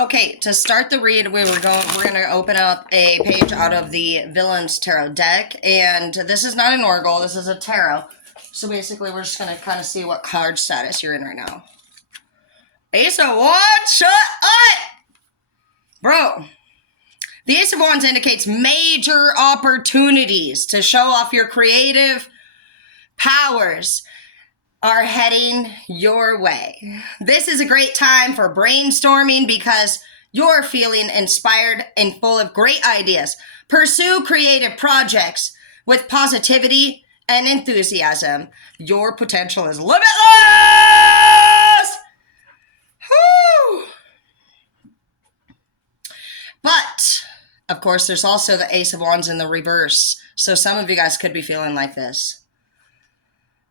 Okay, to start the read, we're going to open up a page out of the Villains Tarot deck, and this is not an Oracle, this is a Tarot. So basically, we're just going to kind of see what card status you're in right now. Ace of Wands, shut up! Bro, the Ace of Wands indicates major opportunities to show off your creative powers are heading your way. This is a great time for brainstorming because you're feeling inspired and full of great ideas. Pursue creative projects with positivity and enthusiasm. Your potential is limitless! Whew. But, of course, there's also the Ace of Wands in the reverse. So some of you guys could be feeling like this.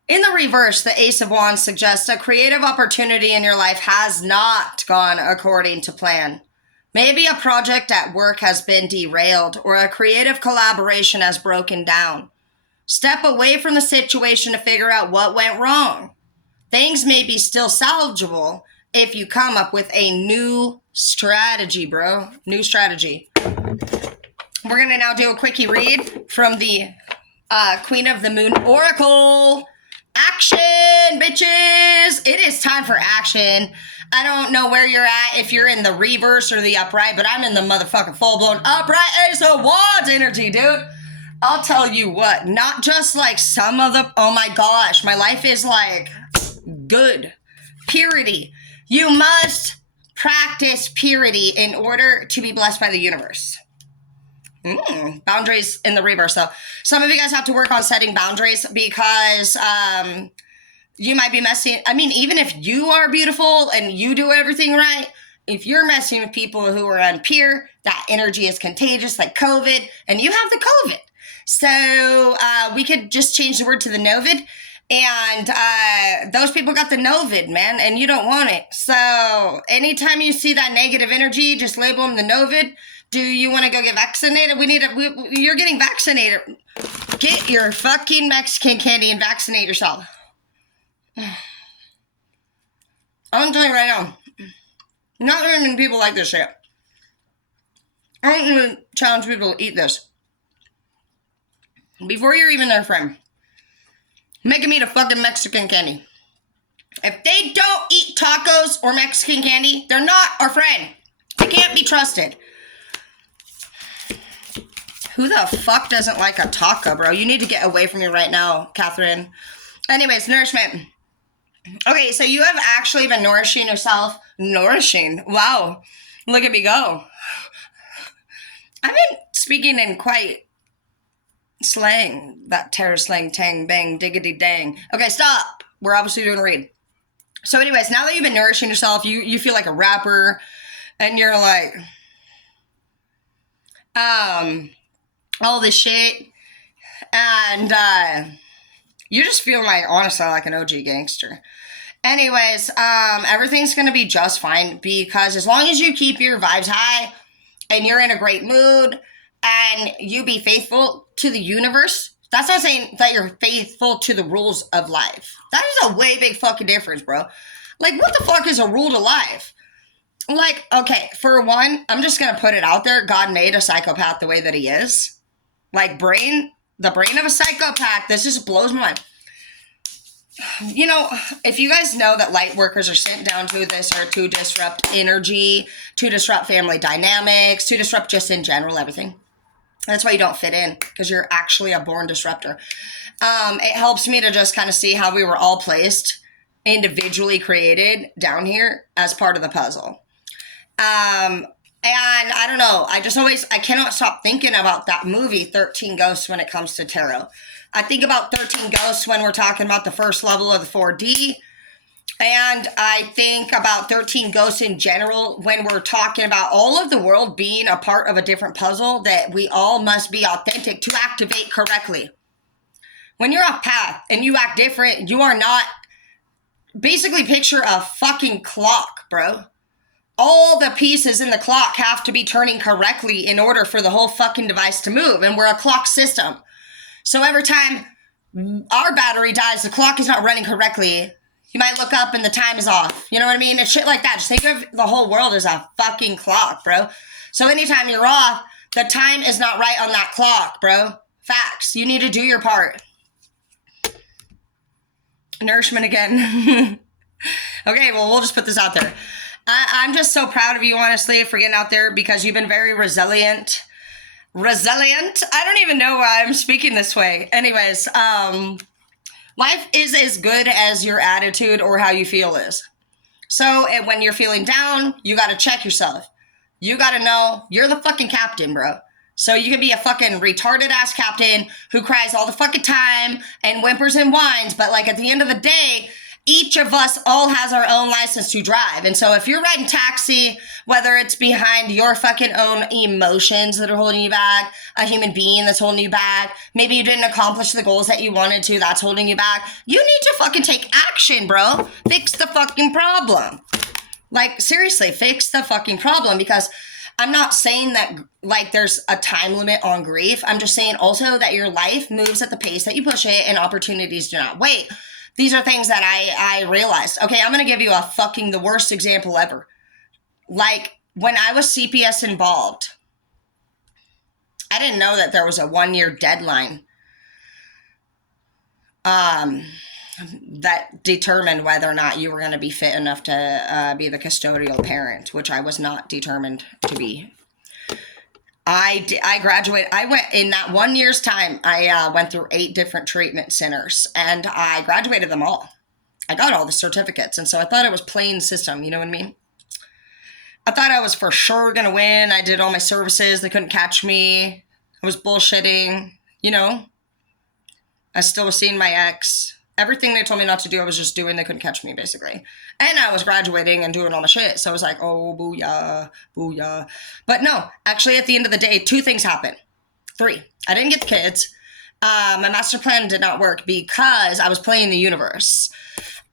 In the reverse, the Ace of Wands suggests a creative opportunity in your life has not gone according to plan. Maybe a project at work has been derailed or a creative collaboration has broken down. Step away from the situation to figure out what went wrong. Things may be still salvageable if you come up with a new strategy, bro. New strategy. We're going to now do a quickie read from the Queen of the Moon Oracle. Action, bitches! It is time for action. I don't know where you're at, if you're in the reverse or the upright, but I'm in the motherfucking full-blown upright Ace of Wands energy, dude. I'll tell you what, not just like some of the, oh my gosh, my life is like good. Purity. You must practice purity in order to be blessed by the universe. Boundaries in the reverse. So some of you guys have to work on setting boundaries because you might be messing. I mean, even if you are beautiful and you do everything right, if you're messing with people who are unpure, that energy is contagious like COVID, and you have the COVID. So we could just change the word to the Novid. And those people got the Novid, man, and you don't want it. So anytime you see that negative energy, just label them the Novid. Do you want to go get vaccinated? You're getting vaccinated. Get your fucking Mexican candy and vaccinate yourself. I'm telling you right now, not very many people like this shit. I don't even challenge people to eat this. Before you're even their friend, make them eat a fucking Mexican candy. If they don't eat tacos or Mexican candy, they're not our friend. They can't be trusted. Who the fuck doesn't like a taco, bro? You need to get away from me right now, Catherine. Anyways, nourishment. Okay, so you have actually been nourishing yourself. Nourishing? Wow. Look at me go. I've been speaking in quite slang. That terror slang, tang, bang, diggity dang. Okay, stop. We're obviously doing a read. So anyways, now that you've been nourishing yourself, you feel like a rapper. And you're like, all this shit, and you just feel like, honestly, like an OG gangster. Anyways, everything's gonna be just fine because as long as you keep your vibes high and you're in a great mood and you be faithful to the universe, that's not saying that you're faithful to the rules of life. That is a way big fucking difference, bro. Like, what the fuck is a rule to life? Like, okay, for one, I'm just gonna put it out there. God made a psychopath the way that he is. Like, the brain of a psychopath, this just blows my mind. You know, if you guys know that light workers are sent down to this or to disrupt energy, to disrupt family dynamics, to disrupt just in general everything. That's why you don't fit in, because you're actually a born disruptor. It helps me to just kind of see how we were all placed, individually created down here as part of the puzzle. And I don't know, I cannot stop thinking about that movie, 13 Ghosts, when it comes to tarot. I think about 13 Ghosts when we're talking about the first level of the 4D. And I think about 13 Ghosts in general when we're talking about all of the world being a part of a different puzzle that we all must be authentic to activate correctly. When you're off path and you act different, you are not. Basically picture a fucking clock, bro. All the pieces in the clock have to be turning correctly in order for the whole fucking device to move. And we're a clock system. So every time our battery dies, the clock is not running correctly. You might look up and the time is off. You know what I mean? It's shit like that. Just think of the whole world as a fucking clock, bro. So anytime you're off, the time is not right on that clock, bro. Facts. You need to do your part. Nourishment again. Okay, well, we'll just put this out there. I'm just so proud of you, honestly, for getting out there because you've been very resilient. Resilient? I don't even know why I'm speaking this way. Anyways, life is as good as your attitude or how you feel is. So when you're feeling down, you got to check yourself. You got to know you're the fucking captain, bro. So you can be a fucking retarded ass captain who cries all the fucking time and whimpers and whines, but like at the end of the day, each of us all has our own license to drive. And so if you're riding taxi, whether it's behind your fucking own emotions that are holding you back, a human being that's holding you back, maybe you didn't accomplish the goals that you wanted to, that's holding you back, you need to fucking take action, bro. Fix the fucking problem. Like, seriously, fix the fucking problem, because I'm not saying that, like, there's a time limit on grief. I'm just saying also that your life moves at the pace that you push it and opportunities do not wait. These are things that I realized. Okay, I'm going to give you the worst example ever. Like, when I was CPS involved, I didn't know that there was a 1-year deadline that determined whether or not you were going to be fit enough to be the custodial parent, which I was not determined to be. I graduated. I went in that 1 year's time. I went through 8 different treatment centers, and I graduated them all. I got all the certificates, and so I thought it was plain system. You know what I mean? I thought I was for sure gonna win. I did all my services. They couldn't catch me. I was bullshitting. You know. I still was seeing my ex. Everything they told me not to do, I was just doing. They couldn't catch me, basically. And I was graduating and doing all my shit. So I was like, oh, booyah, booyah. But no, actually, at the end of the day, 2 things happened. 3. I didn't get the kids. My master plan did not work because I was playing the universe.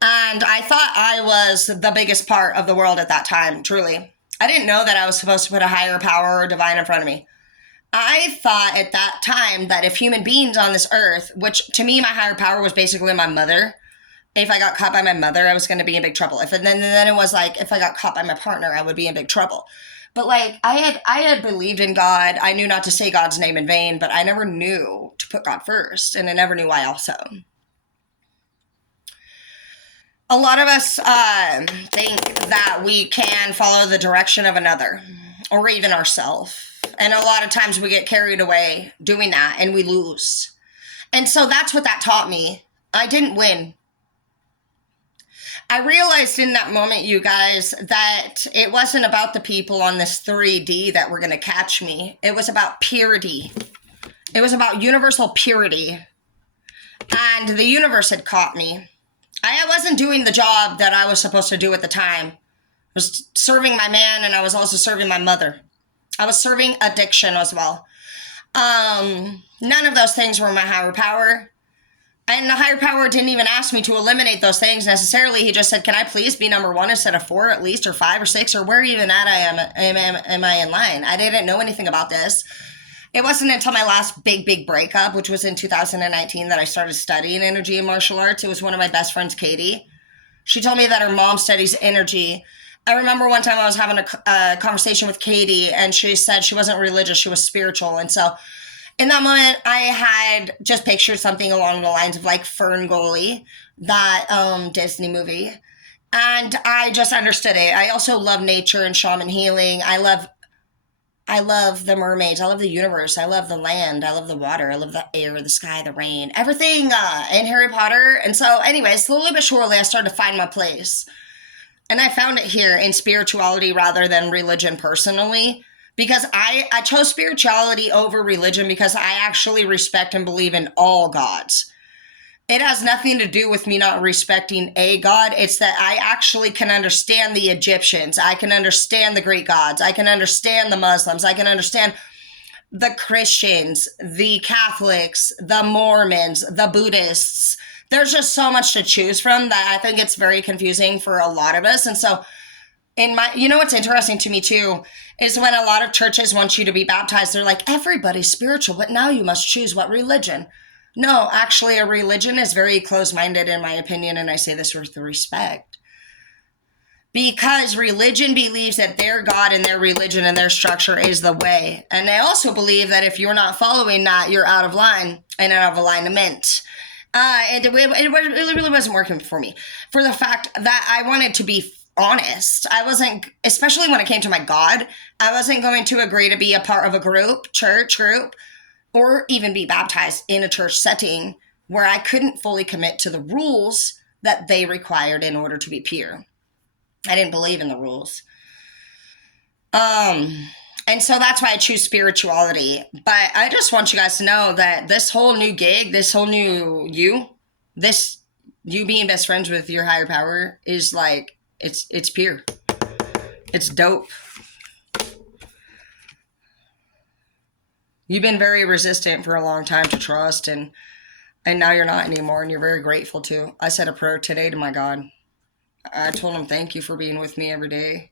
And I thought I was the biggest part of the world at that time, truly. I didn't know that I was supposed to put a higher power or divine in front of me. I thought at that time that if human beings on this earth, which to me, my higher power was basically my mother. If I got caught by my mother, I was going to be in big trouble. Then it was like, if I got caught by my partner, I would be in big trouble. But like, I had believed in God. I knew not to say God's name in vain, but I never knew to put God first. And I never knew why also. A lot of us think that we can follow the direction of another or even ourselves. And a lot of times we get carried away doing that and we lose. And so that's what that taught me. I didn't win. I realized in that moment, you guys, that it wasn't about the people on this 3D that were going to catch me. It was about purity. It was about universal purity. And the universe had caught me. I wasn't doing the job that I was supposed to do at the time. I was serving my man and I was also serving my mother. I was serving addiction as well. None of those things were my higher power. And the higher power didn't even ask me to eliminate those things necessarily. He just said, can I please be number 1 instead of 4 at least, or 5 or 6, or where even at am I in line? I didn't know anything about this. It wasn't until my last big breakup, which was in 2019, that I started studying energy and martial arts. It was one of my best friends, Katie. She told me that her mom studies energy. I remember one time I was having a conversation with Katie, and she said she wasn't religious, she was spiritual. And so in that moment, I had just pictured something along the lines of like Fern Gully, that Disney movie. And I just understood it. I also love nature and shaman healing. I love the mermaids. I love the universe. I love the land. I love the water. I love the air, the sky, the rain, everything in Harry Potter. And so anyway, slowly but surely, I started to find my place. And I found it here in spirituality rather than religion personally, because I chose spirituality over religion because I actually respect and believe in all gods. It has nothing to do with me not respecting a god. It's that I actually can understand the Egyptians. I can understand the Greek gods. I can understand the Muslims. I can understand the Christians, the Catholics, the Mormons, the Buddhists. There's just so much to choose from that I think it's very confusing for a lot of us. And so you know what's interesting to me too, is when a lot of churches want you to be baptized, they're like, everybody's spiritual, but now you must choose what religion. No, actually, a religion is very closed-minded, in my opinion, and I say this with respect. Because religion believes that their God and their religion and their structure is the way. And they also believe that if you're not following that, you're out of line and out of alignment. And it really wasn't working for me. For the fact that I wanted to be honest. I wasn't, especially when it came to my God, I wasn't going to agree to be a part of a group, church group, or even be baptized in a church setting where I couldn't fully commit to the rules that they required in order to be pure. I didn't believe in the rules. And so that's why I choose spirituality. But I just want you guys to know that this whole new gig, this whole new you, this you being best friends with your higher power is like, it's pure. It's dope. You've been very resistant for a long time to trust, and now you're not anymore, and you're very grateful to. I said a prayer today to my God. I told him, thank you for being with me every day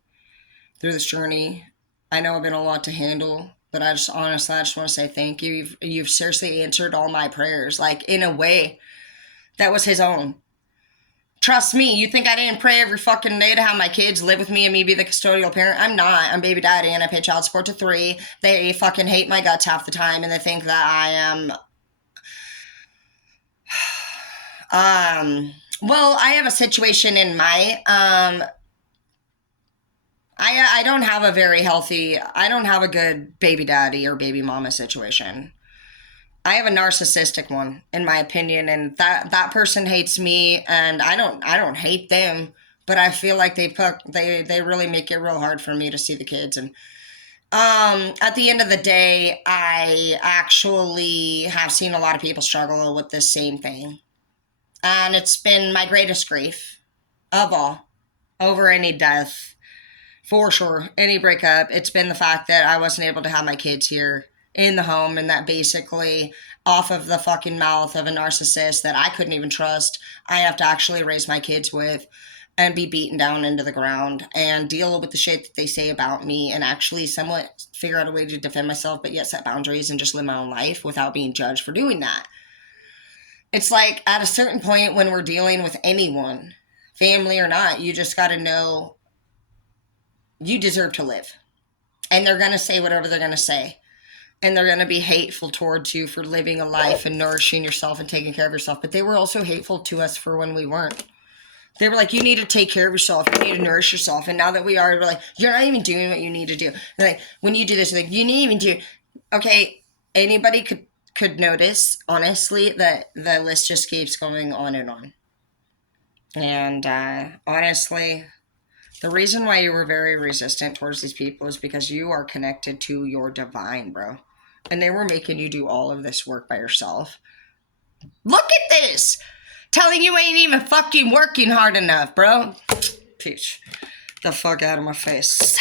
through this journey. I know I've been a lot to handle, but I just want to say thank you. You've seriously answered all my prayers, like in a way that was his own. Trust me, you think I didn't pray every fucking day to have my kids live with me and me be the custodial parent? I'm not. I'm baby daddy and I pay child support to 3. They fucking hate my guts half the time and they think that I am... well, I have a situation in my... I don't have a very healthy... I don't have a good baby daddy or baby mama situation. I have a narcissistic one, in my opinion, and that person hates me, and I don't hate them, but I feel like they really make it real hard for me to see the kids. And at the end of the day, I actually have seen a lot of people struggle with this same thing, and it's been my greatest grief of all, over any death, for sure, any breakup. It's been the fact that I wasn't able to have my kids here in the home, and that basically off of the fucking mouth of a narcissist that I couldn't even trust, I have to actually raise my kids with and be beaten down into the ground and deal with the shit that they say about me and actually somewhat figure out a way to defend myself, but yet set boundaries and just live my own life without being judged for doing that. It's like at a certain point when we're dealing with anyone, family or not, you just got to know you deserve to live. And they're going to say whatever they're going to say. And they're going to be hateful towards you for living a life and nourishing yourself and taking care of yourself. But they were also hateful to us for when we weren't. They were like, you need to take care of yourself. You need to nourish yourself. And now that we are, we're like, you're not even doing what you need to do. They're like, when you do this, like, you need even do. Okay, anybody could notice, honestly, that the list just keeps going on and on. And honestly, the reason why you were very resistant towards these people is because you are connected to your divine, bro. And they were making you do all of this work by yourself. Look at this! Telling you ain't even fucking working hard enough, bro. Peach. The fuck out of my face.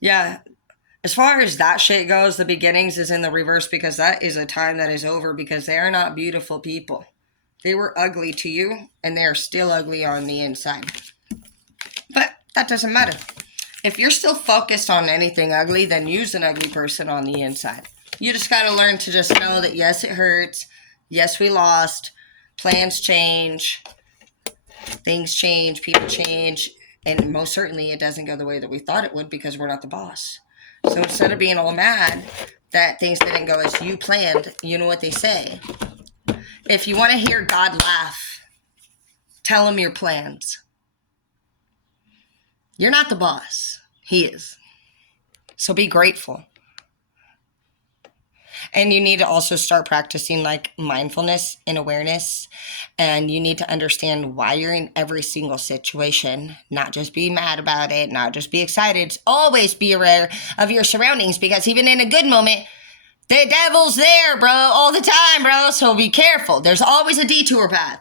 Yeah. As far as that shit goes, the beginnings is in the reverse because that is a time that is over because they are not beautiful people. They were ugly to you and they are still ugly on the inside. But that doesn't matter. If you're still focused on anything ugly, then use an ugly person on the inside. You just got to learn to just know that yes, it hurts. Yes, we lost. Plans change. Things change. People change. And most certainly it doesn't go the way that we thought it would because we're not the boss. So instead of being all mad that things didn't go as you planned, you know what they say. If you want to hear God laugh, tell him your plans. You're not the boss. He is. So be grateful. And you need to also start practicing like mindfulness and awareness. And you need to understand why you're in every single situation. Not just be mad about it. Not just be excited. Always be aware of your surroundings. Because even in a good moment, the devil's there, bro. All the time, bro. So be careful. There's always a detour path.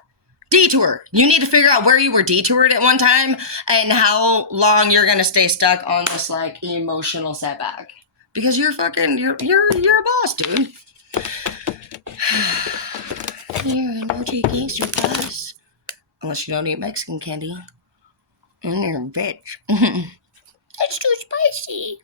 Detour. You need to figure out where you were detoured at one time and how long you're going to stay stuck on this like emotional setback. Because you're a boss, dude. You're an OG gangster boss. Unless you don't eat Mexican candy. And you're a bitch. It's too spicy.